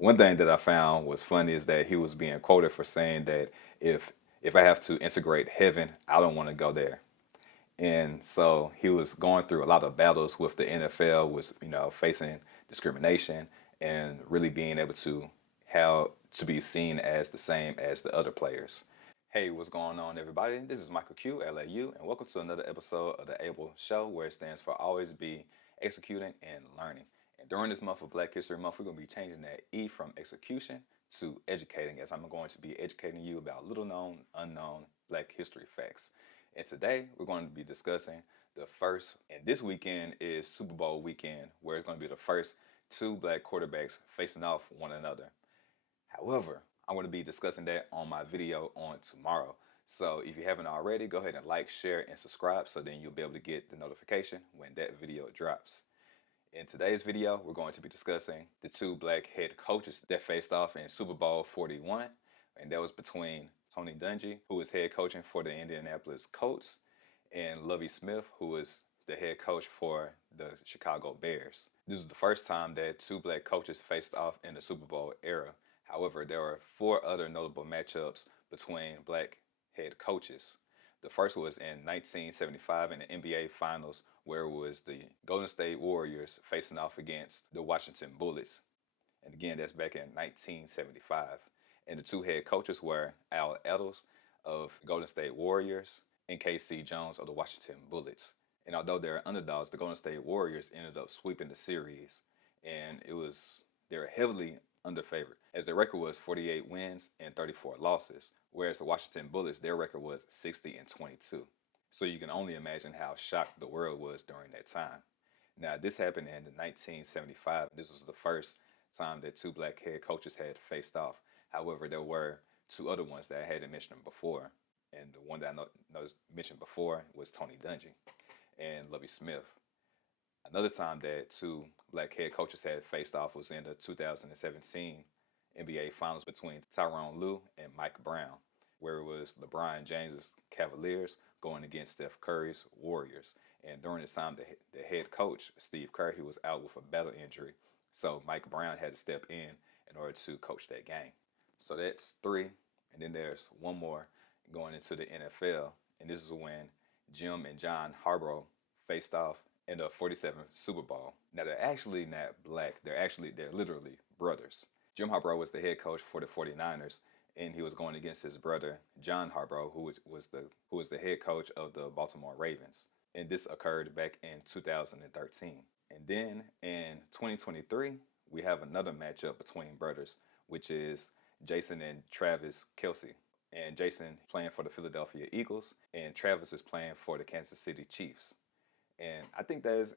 One thing that I found was funny is that he was being quoted for saying that if I have to integrate heaven, I don't want to go there. And so he was going through a lot of battles with the NFL, was facing discrimination and really being able to have to be seen as the same as the other players. Hey, what's going on, everybody? This is Michael Q, LAU, and welcome to another episode of the ABEL show, where it stands for Always Be Executing and Learning. And during this month of Black History Month, we're going to be changing that E from execution to educating, as I'm going to be educating you about little known, unknown Black history facts. And today we're going to be discussing the first, and this weekend is Super Bowl weekend, where it's going to be the first two Black quarterbacks facing off one another. However, I'm going to be discussing that on my video on tomorrow. So if you haven't already, go ahead and like, share, and subscribe, so then you'll be able to get the notification when that video drops. In today's video, we're going to be discussing the two Black head coaches that faced off in Super Bowl 41, and that was between Tony Dungy, who was head coaching for the Indianapolis Colts, and Lovie Smith, who was the head coach for the Chicago Bears. This is the first time that two Black coaches faced off in the Super Bowl era. However, there were four other notable matchups between Black head coaches. The first was in 1975 in the NBA Finals, where it was the Golden State Warriors facing off against the Washington Bullets. And again, that's back in 1975. And the two head coaches were Al Eddles of Golden State Warriors and K.C. Jones of the Washington Bullets. And although they're underdogs, the Golden State Warriors ended up sweeping the series. And they were heavily underfavored, as their record was 48 wins and 34 losses, whereas the Washington Bullets, their record was 60 and 22. So you can only imagine how shocked the world was during that time. Now, this happened in 1975. This was the first time that two Black head coaches had faced off. However, there were two other ones that I hadn't mentioned before, and the one that I mentioned before was Tony Dungy and Lovie Smith. Another time that two Black head coaches had faced off was in the 2017 NBA Finals between Tyronn Lue and Mike Brown, where it was LeBron James's Cavaliers going against Steph Curry's Warriors. And during this time, the head coach, Steve Kerr, he was out with a battle injury. So Mike Brown had to step in order to coach that game. So that's three. And then there's one more going into the NFL. And this is when Jim and John Harbaugh faced off in the 47th Super Bowl. Now, they're actually not Black. They're literally brothers. Jim Harbaugh was the head coach for the 49ers, and he was going against his brother, John Harbaugh, who was the head coach of the Baltimore Ravens. And this occurred back in 2013. And then in 2023, we have another matchup between brothers, which is Jason and Travis Kelce. And Jason playing for the Philadelphia Eagles, and Travis is playing for the Kansas City Chiefs. And I think that is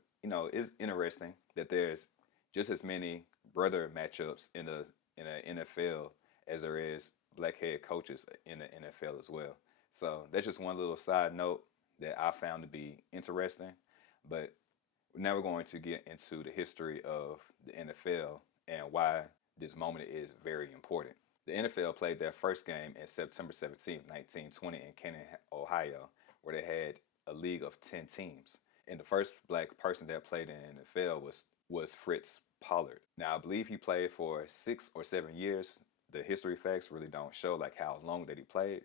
interesting that there's just as many brother matchups in the NFL as there is Black head coaches in the NFL as well. So that's just one little side note that I found to be interesting. But now we're going to get into the history of the NFL and why this moment is very important. The NFL played their first game in September 17, 1920 in Canton, Ohio, where they had a league of 10 teams. And the first Black person that played in the NFL was Fritz Pollard. Now, I believe he played for 6 or 7 years. The history facts really don't show like how long that he played.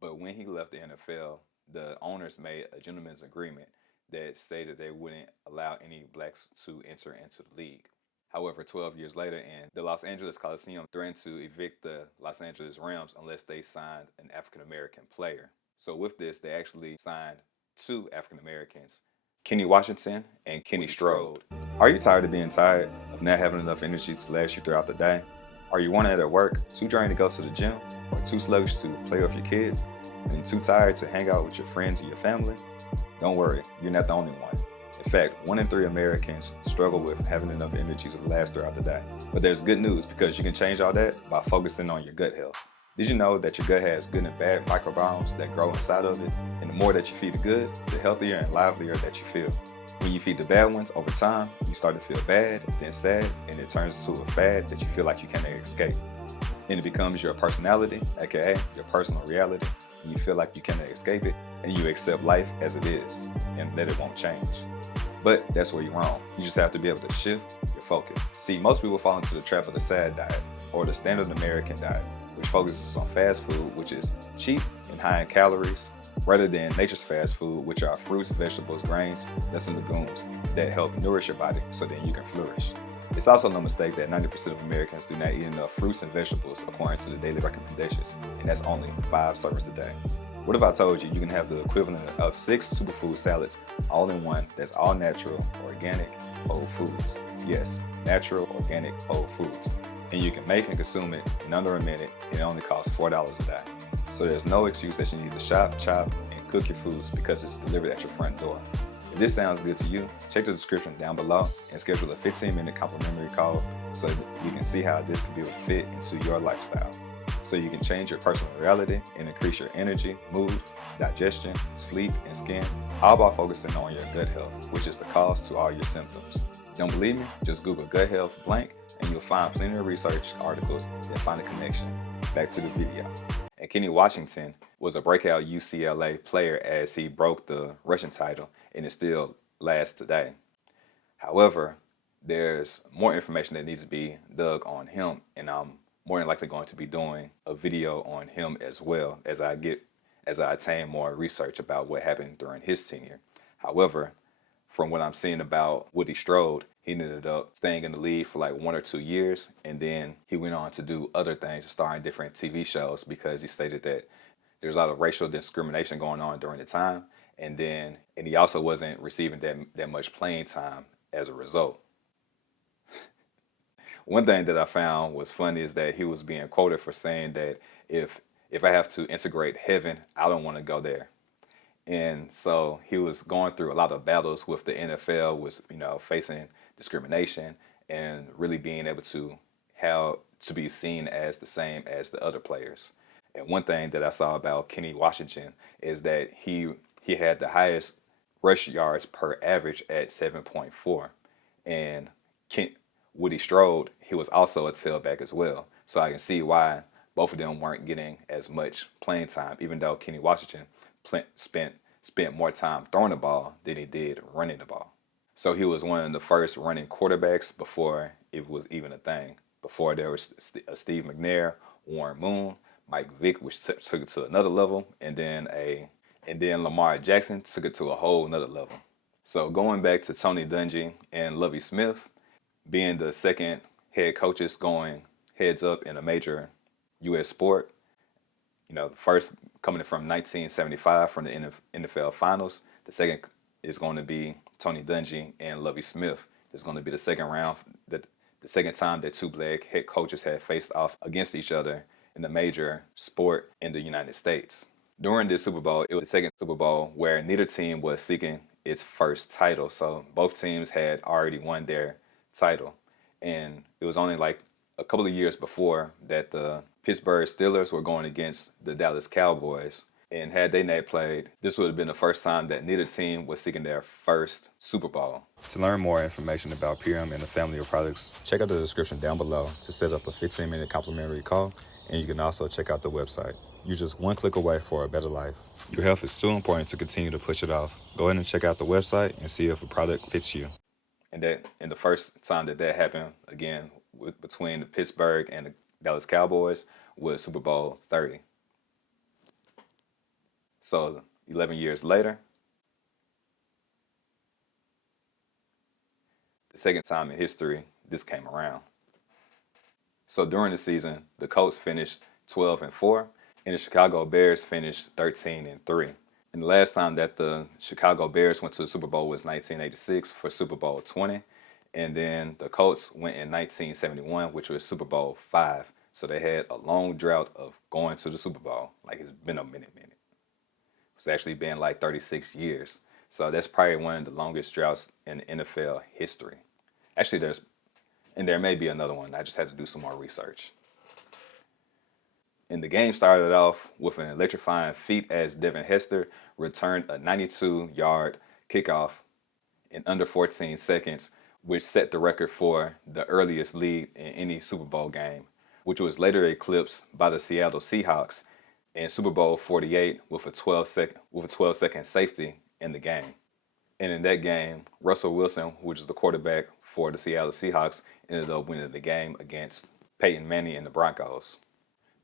But when he left the NFL, the owners made a gentleman's agreement that stated they wouldn't allow any Blacks to enter into the league. However, 12 years later, and the Los Angeles Coliseum threatened to evict the Los Angeles Rams unless they signed an African-American player. So with this, they actually signed two African-Americans, Kenny Washington and Kenny Strode. Are you tired of being tired, of not having enough energy to last you throughout the day? Are you worn out at work, too drained to go to the gym, or too sluggish to play with your kids, and too tired to hang out with your friends and your family? Don't worry, you're not the only one. In fact, 1 in 3 Americans struggle with having enough energy to last throughout the day. But there's good news, because you can change all that by focusing on your gut health. Did you know that your gut has good and bad microbiomes that grow inside of it? And the more that you feed the good, the healthier and livelier that you feel. When you feed the bad ones over time, you start to feel bad, then sad, and it turns to a fad that you feel like you can't escape. And it becomes your personality, aka your personal reality, and you feel like you cannot escape it, and you accept life as it is, and that it won't change. But that's where you're wrong. You just have to be able to shift your focus. See, most people fall into the trap of the SAD diet, or the standard American diet, which focuses on fast food, which is cheap and high in calories, rather than nature's fast food, which are fruits, vegetables, grains, nuts, and legumes that help nourish your body so that you can flourish. It's also no mistake that 90% of Americans do not eat enough fruits and vegetables according to the daily recommendations, and that's only 5 servings a day. What if I told you you can have the equivalent of 6 superfood salads all in one that's all natural, organic, whole foods? Yes, natural, organic, whole foods. And you can make and consume it in under a minute, and it only costs $4 a day. So there's no excuse that you need to shop, chop, and cook your foods because it's delivered at your front door. If this sounds good to you, check the description down below and schedule a 15-minute complimentary call so you can see how this can be a fit into your lifestyle. So you can change your personal reality and increase your energy, mood, digestion, sleep, and skin, all by focusing on your gut health, which is the cause to all your symptoms. Don't believe me? Just Google gut health blank and you'll find plenty of research articles that find a connection. Back to the video. And Kenny Washington was a breakout UCLA player as he broke the rushing title, and it still lasts today. However, there's more information that needs to be dug on him, and I'm more than likely going to be doing a video on him as well as I attain more research about what happened during his tenure. However, from what I'm seeing about Woody Strode, he ended up staying in the league for like 1 or 2 years, and then he went on to do other things, star in different TV shows, because he stated that there's a lot of racial discrimination going on during the time, and he also wasn't receiving that much playing time as a result. One thing that I found was funny is that he was being quoted for saying that if I have to integrate heaven, I don't want to go there. And so he was going through a lot of battles with the NFL, was facing discrimination and really being able to be seen as the same as the other players. And one thing that I saw about Kenny Washington is that he had the highest rush yards per average at 7.4, and Woody Strode, he was also a tailback as well. So I can see why both of them weren't getting as much playing time, even though Kenny Washington spent more time throwing the ball than he did running the ball. So he was one of the first running quarterbacks before it was even a thing. Before there was Steve McNair, Warren Moon, Mike Vick, which took it to another level, and then Lamar Jackson took it to a whole nother level. So going back to Tony Dungy and Lovie Smith, being the second head coaches going heads up in a major U.S. sport, the first coming from 1975 from the NFL Finals, the second is going to be Tony Dungy and Lovie Smith. It's going to be the second round, the second time that two black head coaches had faced off against each other in a major sport in the United States. During this Super Bowl, it was the second Super Bowl where neither team was seeking its first title. So both teams had already won their title. And it was only like a couple of years before that the Pittsburgh Steelers were going against the Dallas Cowboys. And had they not played, this would have been the first time that neither team was seeking their first Super Bowl. To learn more information about PRM and the family of products, check out the description down below to set up a 15-minute complimentary call. And you can also check out the website. You're just one click away for a better life. Your health is too important to continue to push it off. Go ahead and check out the website and see if a product fits you. And the first time that happened, again, between the Pittsburgh and the Dallas Cowboys, was Super Bowl 30. So 11 years later, the second time in history this came around. So during the season, the Colts finished 12-4, and the Chicago Bears finished 13-3. And the last time that the Chicago Bears went to the Super Bowl was 1986 for Super Bowl 20. And then the Colts went in 1971, which was Super Bowl 5. So they had a long drought of going to the Super Bowl. Like, it's been a minute. It's actually been like 36 years. So that's probably one of the longest droughts in NFL history. Actually, there may be another one. I just had to do some more research. And the game started off with an electrifying feat as Devin Hester returned a 92-yard kickoff in under 14 seconds, which set the record for the earliest lead in any Super Bowl game, which was later eclipsed by the Seattle Seahawks in Super Bowl 48 with a 12-second safety in the game. And in that game, Russell Wilson, which is the quarterback for the Seattle Seahawks, ended up winning the game against Peyton Manning and the Broncos.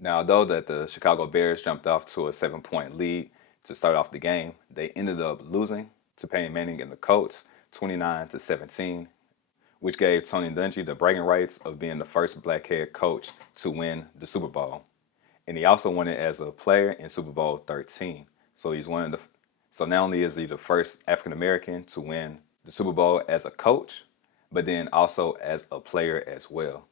Now, although that the Chicago Bears jumped off to a 7-point lead to start off the game, they ended up losing to Peyton Manning and the Colts 29-17, which gave Tony Dungy the bragging rights of being the first black head coach to win the Super Bowl. And he also won it as a player in Super Bowl 13. So not only is he the first African American to win the Super Bowl as a coach, but then also as a player as well.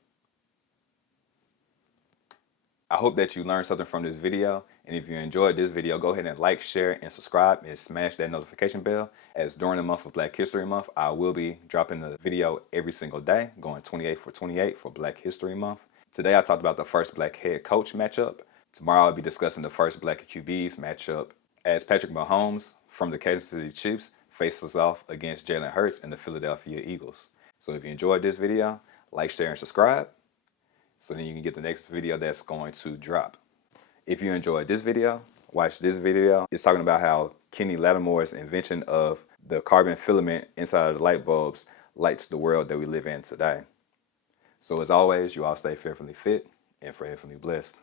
I hope that you learned something from this video, and if you enjoyed this video, go ahead and like, share, and subscribe, and smash that notification bell, as during the month of Black History Month, I will be dropping a video every single day, going 28 for 28 for Black History Month. Today I talked about the first black head coach matchup. Tomorrow I'll be discussing the first black QBs matchup, as Patrick Maholmes from the Kansas City Chiefs faces off against Jalen Hurts and the Philadelphia Eagles. So if you enjoyed this video, like, share, and subscribe, so then you can get the next video that's going to drop. If you enjoyed this video, watch this video. It's talking about how Kenny Lattimore's invention of the carbon filament inside of the light bulbs lights the world that we live in today. So as always, you all stay fearfully fit and fearfully blessed.